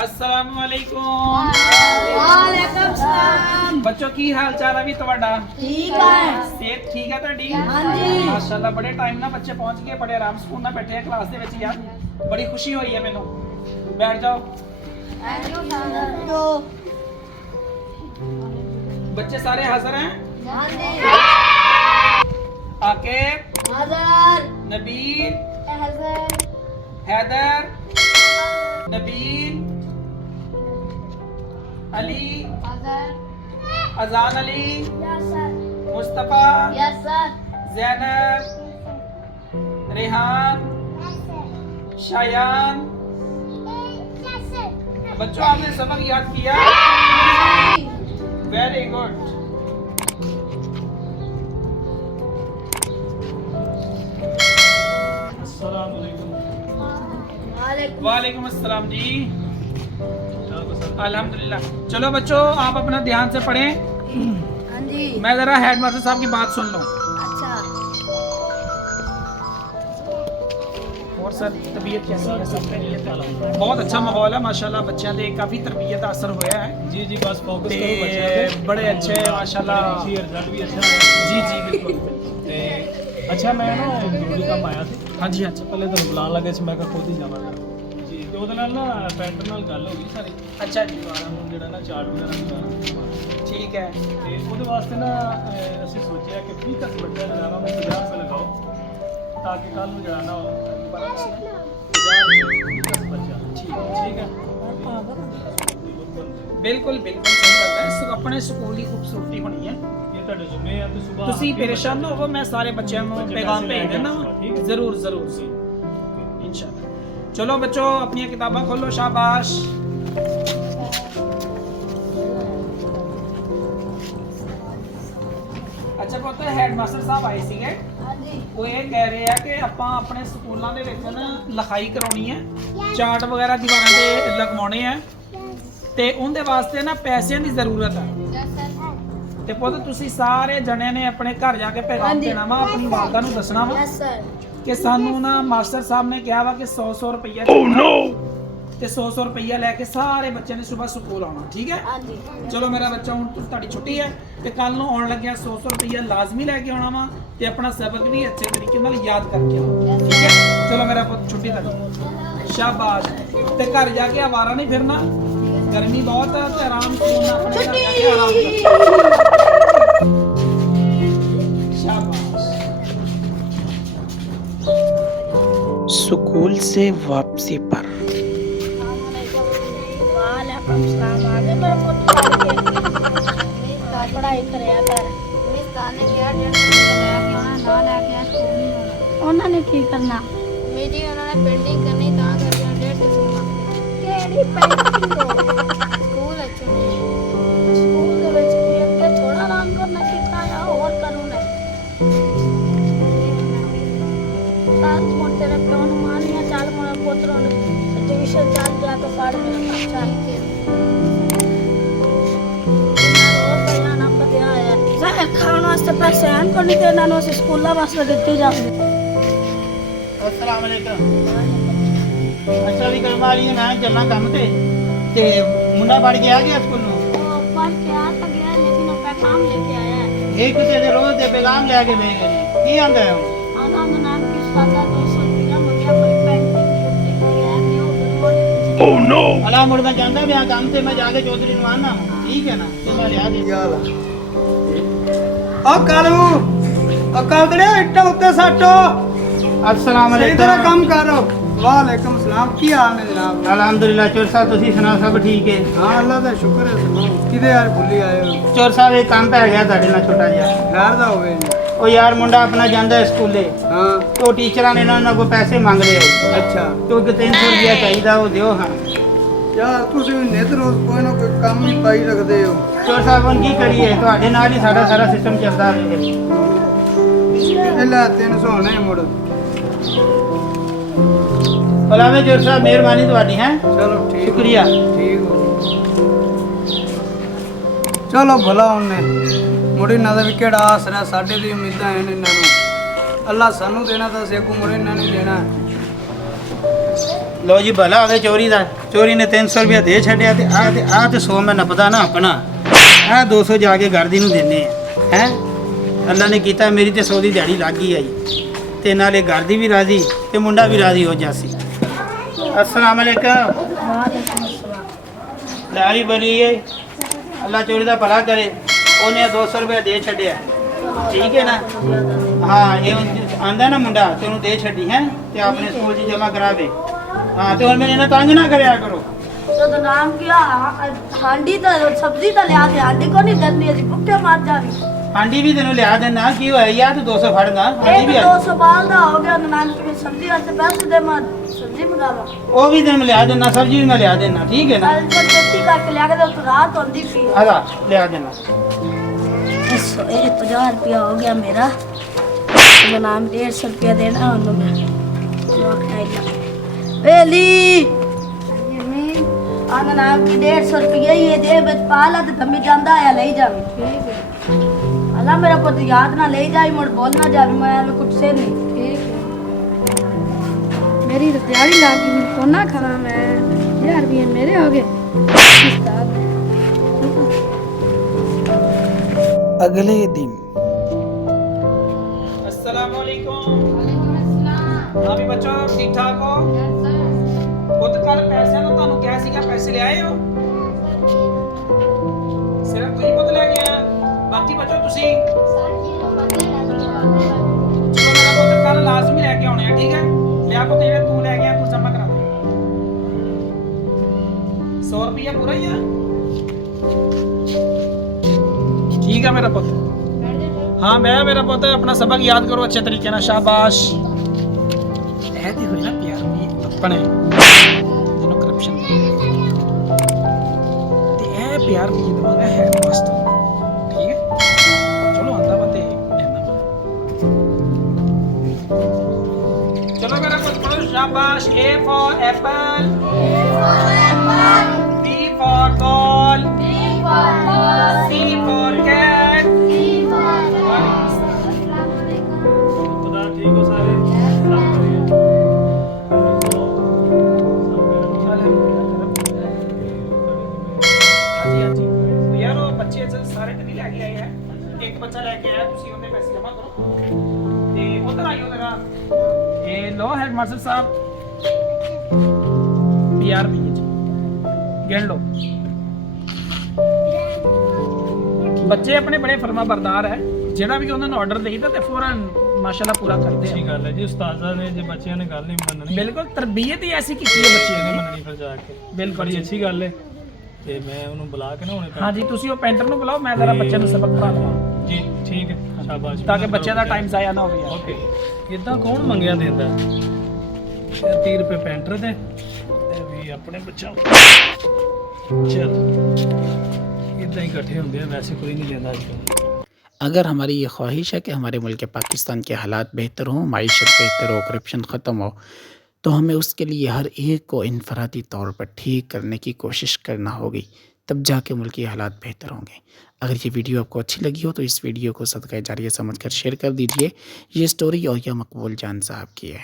अस्सलामुअलैकुम। वालेकुम सलाम। बच्चों की हाल चाल है भी ਤੁਹਾਡਾ? ठीक है। सेहत ठीक है ਤੁਹਾਡੀ? हाँ जी। माशाल्लाह बड़े टाइम ना बच्चे पहुंच गए, बड़े आराम सुकून ਨਾਲ ਬੈਠੇ ਆ ਕਲਾਸ ਦੇ ਵਿੱਚ ਯਾਰ। बड़ी खुशी हुई है ਮੈਨੂੰ। बैठ जाओ। तो बच्चे सारे हाजिर हैं? हाँ जी। आकिब, हाज़िर। नबील, हाज़िर। हैदर, नबील, अली, हाज़िर। Azan Ali, yes sir. Mustafa, yes sir. Zainab, Rehan, Shayan. बच्चों आपने सबक याद किया? Very good. वालेकुम अस्सलाम जी। अल्हम्दुलिल्लाह। चलो बच्चों आप अपना ध्यान से पढ़ें। हाँ जी। मैं जरा हेडमास्टर साहब की बात सुन लूं। अच्छा। और सर तबीयत कैसी है? सब खैरियत है? बहुत अच्छा माहौल है माशाल्लाह। बच्चों से काफ़ी तरबियत असर होया है। जी जी बस फोकस ते करो बच्चों पे। बड़े अच्छे माशाल्लाह। जी रिजल्ट भी अच्छा है। जी जी बिल्कुल। ਤੇ ਅੱਛਾ ਮੈਂ ਨਾ ਜ਼ਰੂਰੀ ਕੰਮ ਆਇਆ ਸੀ। हाँ जी हाँ जी। ਪਹਿਲੇ ਤੁਹਾਨੂੰ ਬੁਲਾਉਣ ਲੱਗੇ ਸੀ, ਮੈਂ ਕਿਹਾ ਖੁਦ ਹੀ ਜਾਵਾਂਗਾ ਜੀ। ਤੇ ਉਹਦੇ ਨਾਲ ਨਾ ਪੈਂਟਰ ਨਾਲ ਗੱਲ ਹੋ ਗਈ ਸਾਰੀ। अच्छा जी ਸਾਰਿਆਂ ਨੂੰ ਜਿਹੜਾ ਨਾ ਚਾਰਟ ਵਗੈਰਾ ਬਣਾਉਣਾ। ठीक है। ਤੇ ਉਹਦੇ ਵਾਸਤੇ ਨਾ ਅਸੀਂ ਸੋਚਿਆ ਕਿ 20 ਤੱਕ ਬੱਚਾ ਜਿਹੜਾ ਨਾ ਉਹਨੂੰ 50 ਰੁਪਏ ਲਗਾਓ ਤਾਂ ਕਿ ਕੱਲ ਨੂੰ ਜਿਹੜਾ ਨਾ ਉਹ 50 ਰੁਪਏ ਬੱਚਾ ਠੀਕ ਹੈ। बिल्कुल बिल्कुल सही बात है। अपने स्कूल की खूबसूरती होनी है। ਇਹ ਤੁਹਾਡੇ ਜ਼ਿੰਮੇ ਆ ਤੇ ਸਵੇਰ ਤੁਸੀਂ ਪਰੇਸ਼ਾਨ ਨਾ ਹੋਵੋ, ਮੈਂ ਸਾਰੇ ਬੱਚਿਆਂ ਨੂੰ ਪੈਗਾਮ ਭੇਜ ਦੇਣਾ ਜ਼ਰੂਰ ਜ਼ਰੂਰ ਸੀ इंशाल्लाह। चलो बच्चों अपनी किताबें खोलो, शाबाश। अच्छा ਪੁੱਤ ਹੈਡਮਾਸਟਰ ਸਾਹਿਬ ਆਏ ਸੀਗੇ, हाँ जी। ਉਹ ਇਹ ਕਹਿ ਰਹੇ ਆ ਕਿ ਆਪਾਂ ਆਪਣੇ ਸਕੂਲਾਂ ਦੇ ਵਿੱਚ ਨਾ ਲਿਖਾਈ ਕਰਾਉਣੀ ਹੈ, ਚਾਰਟ ਵਗੈਰਾ ਦੀਵਾਰਾਂ ਤੇ ਲਗਵਾਉਣੇ ਆ ਤੇ ਉਹਦੇ ਵਾਸਤੇ ਨਾ ਪੈਸਿਆਂ ਦੀ ਜ਼ਰੂਰਤ ਹੈ। Yes sir. ਤੇ ਪੁੱਤ ਤੁਸੀਂ ਸਾਰੇ ਜਣਿਆਂ ਨੇ ਆਪਣੇ ਘਰ ਜਾ ਕੇ ਪੈਗਾਮ ਹਾਂਜੀ। ਦੇਣਾ ਵਾ, ਆਪਣੀ ਵਾਲਦਾ ਨੂੰ ਦੱਸਣਾ ਵਾ यस सर। ਕਿ ਸਾਨੂੰ ਨਾ ਮਾਸਟਰ ਸਾਹਿਬ ਨੇ ਕਿਹਾ ਵਾ ਕਿ 100 ਰੁਪਈਆ ਤੇ 100 ਰੁਪਈਆ ਲੈ ਕੇ ਸਾਰੇ ਬੱਚਿਆਂ ਨੇ ਸਵੇਰ ਸਕੂਲ ਆਉਣਾ, ਠੀਕ ਹੈ? हाँ जी। ਚਲੋ ਮੇਰਾ ਬੱਚਾ ਹੁਣ ਤੁਹਾਡੀ ਛੁੱਟੀ ਹੈ ਤੇ ਕੱਲ ਨੂੰ ਆਉਣ ਲੱਗਿਆ 100 ਰੁਪਈਆ ਲਾਜ਼ਮੀ ਲੈ ਕੇ ਆਉਣਾ ਵਾ ਤੇ ਆਪਣਾ ਸਬਕ ਵੀ ਅੱਛੇ ਤਰੀਕੇ ਨਾਲ ਯਾਦ ਕਰਕੇ ਆਉਣਾ, ਠੀਕ ਹੈ? ਚਲੋ ਮੇਰਾ ਪੁੱਤ ਛੁੱਟੀ ਤੱਕ ਸ਼ਾਬਾਸ਼। ਤੇ ਘਰ ਜਾ ਕੇ ਆਵਾਰਾ ਨਹੀਂ ਫਿਰਨਾ, ਗਰਮੀ ਬਹੁਤ ਹੈ ਤੇ ਆਰਾਮ ਨਾਲ ਆਪਣੇ ਘਰ ਜਾ ਕੇ ਆਰਾਮ ਕਰੋ। शाबाश। स्कूल से वापसी पर वालेकुम सलाम। आगे मेरे को पढ़ाई करिया कर। उन्होंने की करना? मेरी उन्होंने पेंटिंग करनी था करके 150 केड़ी पेंटिंग को स्कूल अच्छे स्कूल ਦੇ ਵਿੱਚ ਕੀ ਅੱਗੇ ਥੋੜਾ ਆਰਾਮ ਕਰਨਾ ਕੀਤਾ ਜਾਂ ਹੋਰ ਕਰੂ ਨੇ? ਸਾਥ ਮੋੜ ਤੇਰੇ ਪਿਓ ਨੂੰ ਮਾਨੀਆਂ ਚੱਲ ਮੋੜਾ ਪੁੱਤਰੋਂ ਨੇ ਟਿਊਸ਼ਨ ਚੱਲ ਜਾ ਕੇ ਪੜ੍ਹ ਲੈ ਅੱਛਾ ਕੇ ਨਾ ਪਤਿਆ ਹੈ ਜ਼ਹਿਰ ਖਾਣ ਵਾਸਤੇ ਪੈਸੇ ਆਣ ਕੋ ਨਹੀਂ ਤੇ ਇਹਨਾਂ ਨੂੰ ਅਸੀਂ ਸਕੂਲਾਂ ਵਾਸਤੇ ਦਿੱਤੇ ਜਾਂਦੇ। अस्सलाम वालेकुम। अच्छा भी कल वाली मैं चलना काम ते मुंडा पढ़ के आ गया स्कूल नु? ਉਹ ਪੜ੍ਹ ਕੇ ਆ ਤਾਂ ਗਿਆ ਲੇਕਿਨ ਉਹ ਪੈਗਾਮ ਲੈ ਕੇ ਆਇਆ ਹੈ। एक ते रोज दे पैगाम लेके भेज गए की आंदा है आना का नाम किस पता 200 रुपया मुझे कोई पेंटिंग गिफ्ट किया है वो बनवाने। ओह नो अला मुड़ मैं जानदा मैं काम से मैं जाके चौधरी नु आना ठीक है ना ते मैं लिया दे यार ਆ ਕਾਲੂ ਆ ਕਾਲੜੇ ਇੱਟਾਂ ਉੱਤੇ ਸੱਟੋ अस्सलाम ਸਹੀ ਤਰ੍ਹਾਂ वालेकुम। ਕੰਮ ਕਰੋ। ਵਾਲੇਕਮ ਸਲਾਮ। ਕੀ ਹਾਲ ਨੇ ਜਨਾਬ? अल्हम्दुलिल्लाह चोर साहब तुसी सुना सब ठीक है? ਹਾਂ ਅੱਲਾ ਦਾ ਸ਼ੁਕਰ ਹੈ। ਸੁਣਾਓ ਕਿਤੇ ਯਾਰ ਭੁੱਲੀ ਆਏ ਹੋ? चोर साहब एक काम पै गया ਤੁਹਾਡੇ ਨਾਲ ਛੋਟਾ ਜਿਹਾ। ਘਰ ਦਾ ਹੋਵੇ ਜੀ। ਉਹ ਯਾਰ ਮੁੰਡਾ ਆਪਣਾ ਜਾਂਦਾ ਹੈ ਸਕੂਲੇ ਹਾਂ ਤੇ ਉਹ ਟੀਚਰਾਂ ਨੇ ਇਹਨਾਂ ਕੋਲ ਪੈਸੇ ਮੰਗ ਲਏ ਅੱਛਾ ਤੇ ਉਹ 300 ਰੁਪਇਆ ਚਾਹੀਦਾ ਉਹ ਦਿਓ ਹਾਂ। ਯਾਰ ਤੁਸੀਂ ਨਿਤ ਰੋਜ਼ ਕੋਈ ਨਾ ਕੋਈ ਕੰਮ ਹੀ ਪਾਈ ਰੱਖਦੇ ਹੋ। ਚੋਰ ਸਾਹਿਬ ਹੁਣ ਕੀ ਕਰੀਏ, ਤੁਹਾਡੇ ਨਾਲ ਹੀ ਸਾਡਾ ਸਾਰਾ ਸਿਸਟਮ ਚੱਲਦਾ ਹੈ। ਇਹ ਲੈ 300 ਨੇ ਮੁੜ। ਬਲਾਵੇ ਚੋਰ ਸਾਹਿਬ ਮਿਹਰਬਾਨੀ ਤੁਹਾਡੀ ਹੈ। ਚਲੋ ਠੀਕ ਸ਼ੁਕਰੀਆ। ਠੀਕ ਹੋ ਚਲੋ ਭਲਾ ਉਹਨੇ ਮੁੜੀ ਨਾ ਦਾ ਵੀ ਕਿਹੜਾ ਆਸਰਾ ਸਾਡੇ ਦੀ ਉਮੀਦਾਂ ਹਨ ਇਹਨਾਂ ਨੂੰ। ਅੱਲਾ ਸਾਨੂੰ ਦੇਣਾ ਤਾਂ ਸੇ ਕੋ ਮੁੜੇ ਇਹਨਾਂ ਨੂੰ ਦੇਣਾ। ਲਓ ਜੀ ਭਲਾ ਹੋਵੇ ਚੋਰੀ ਦਾ। ਚੋਰੀ ਨੇ 300 ਰੁਪਇਆ ਦੇ ਛੱਡਿਆ ਤੇ ਆ ਤੇ 100 ਮੈਂ ਨੱਪਦਾ ਨਾ ਆਪਣਾ। ਆ 200 ਜਾ ਕੇ ਘਰ ਦੀ ਨੂੰ ਦਿੰਨੇ ਆ ਹੈ। ਅੱਲਾ ਨੇ ਕੀਤਾ ਮੇਰੀ ਤੇ 100 ਦੀ ਦਿਹਾੜੀ ਲੱਗ ਗਈ ਆ ਜੀ, ਤੇ ਨਾਲੇ ਘਰ ਦੀ ਵੀ ਰਾਜ਼ੀ ਤੇ ਮੁੰਡਾ ਵੀ ਰਾਜ਼ੀ ਹੋ ਜਾਸੀ। अस्सलाम वालेकुम। वालेकुम अस्सलाम। लारी बनी है, अल्लाह चोरी का भला करे। उन्हें 200 रुपया दे छड़िया, ठीक है ना। हाँ ये आंदा ना मुंडा तो उन्हें दे छड़ी है ते अपने स्कूल च जमा करा दे। हाँ तो मैंने ना तंग ना करया करो। तो नाम क्या? हांडी तो सब्जी तो लिया दे, हांडी को नहीं दंदी अजी भुक्के मार जावी। हांडी भी तेन लिया देना की होया यार, तो 200 फड़गा हांडी भी 200 बाल दा हो गया। नान की सब्जी वास्ते पैसे दे, मैं सब्जी मंगावा। वो भी तेन लिया देना, सब्जी भी मैं लिया देना, ठीक है ना। कल को चट्टी करके लिया के तो रात होंदी थी। आजा लिया देना। 50 रुपया हो गया मेरा। तो नाम 150 रुपया देना उन्होंने। बेली आना नाम की 150 रुपया ये दे बच पाला तो तम्मी जांदा आया ले जावे। ठीक है अल्लाह मेरा पुत याद ना ले जाई, मुड़ बोल ना जावी, मैं कुछ से नहीं। ठीक है। मेरी तो तैयारी लागी मैं कोना खाना मैं 1000 रुपये मेरे हो गए। अगले दिन अस्सलाम वालेकुम। हाँ भी बच्चों ठीक ठाक हो? खुद कल पैसे तो ਤੁਹਾਨੂੰ ਕਿਹਾ ਸੀਗਾ ਪੈਸੇ ਲੈ ਆਏ ਹੋ? ਸਿਰਫ ਤੁਸੀਂ ਪੁੱਤ ਲੈ ਗਏ ਆ, ਬਾਕੀ ਬੱਚੋ ਤੁਸੀਂ ਚਲੋ ਮੇਰਾ ਪੁੱਤ ਕੱਲ ਲਾਜ਼ਮੀ ਲੈ ਕੇ ਆਉਣੇ ਆ, ਠੀਕ ਹੈ। ਲਿਆ ਪੁੱਤ ਜਿਹੜੇ ਤੂੰ ਲੈ ਗਿਆ ਤੂੰ ਜਮਾ ਕਰਾ ਦੇ। 100 ਰੁਪਇਆ ਪੂਰਾ ਹੀ ਆ, ठीक है मेरा पुत। हाँ मैं मेरा पुत अपना सबक याद करो अच्छे तरीके ना, शाबाश। ऐसे हुए ना प्यार भी अपने जिन्हों करप्शन ते ऐ प्यार भी दवांगा है मस्त, ठीक है। चलो आंदा बाते लेना चलो मेरा पुत पढ़ो, शाबाश। A for apple, B for ball, C for cat, खुदा ठीक हो सारे? सलाम करिए। यार वो बच्चे सारे नहीं लेके आए हैं, एक बच्चा लेके आया, तुसी उन्हें पैसे जमा करो ते उधर आइयो जरा। ये लो हेडमास्टर साहब PR भी गिन लो। ਬੱਚੇ ਆਪਣੇ ਬੜੇ ਫਰਮਾ ਬਰਦਾਰ ਹੈ, ਜਿਹੜਾ ਵੀ ਉਹਨਾਂ ਨੂੰ ਆਰਡਰ ਦੇਈਦਾ ਤੇ ਫੌਰਨ ਮਾਸ਼ਾਅੱਲਾ ਪੂਰਾ ਕਰਦੇ अच्छी ਆ। गल है जी, उस्तादा ने जो बच्चों ने गल नहीं मननी, ਬਿਲਕੁਲ ਤਰਬੀਅਤ ਹੀ ਐਸੀ ਕੀਤੀ ਹੈ ਬੱਚੇ नहीं ਨੇ। मननी फिर जाके। बिल्कुल बड़ी जी। अच्छी गल है ते मैं उन्होंने बुला के ना हुणे ਹਾਂਜੀ ਤੁਸੀਂ ਉਹ ਪੈਂਟਰ ਨੂੰ ਬੁਲਾਓ, ਮੈਂ ਜ਼ਰਾ ਬੱਚੇ ਨੂੰ ਸਬਕ ਪੜ੍ਹਾ ਦਵਾਂ जी ठीक है, शाबाश। ਤਾਂ ਕਿ ਬੱਚੇ ਦਾ ਟਾਈਮ ਜ਼ਾਇਆ ਨਾ ਹੋਵੇ। ओके इदा कौन मंगया देंदा? 30 रुपए पेंटर दे ते भी अपने बच्चा चल इदा ही इकट्ठे होंदे हैं, वैसे कोई नहीं देंदा अजकल। अगर हमारी ये ख्वाहिश है कि हमारे मुल्क पाकिस्तान के हालात बेहतर हों, माईशत बेहतर हो, करप्शन ख़त्म हो, तो हमें उसके लिए हर एक को इनफरादी तौर पर ठीक करने की कोशिश करना होगी, तब जाके मुल्क के हालात बेहतर होंगे। अगर ये वीडियो आपको अच्छी लगी हो तो इस वीडियो को सदका जारिया समझकर शेयर कर दीजिए। ये स्टोरी और या मकबूल जान साहब की है।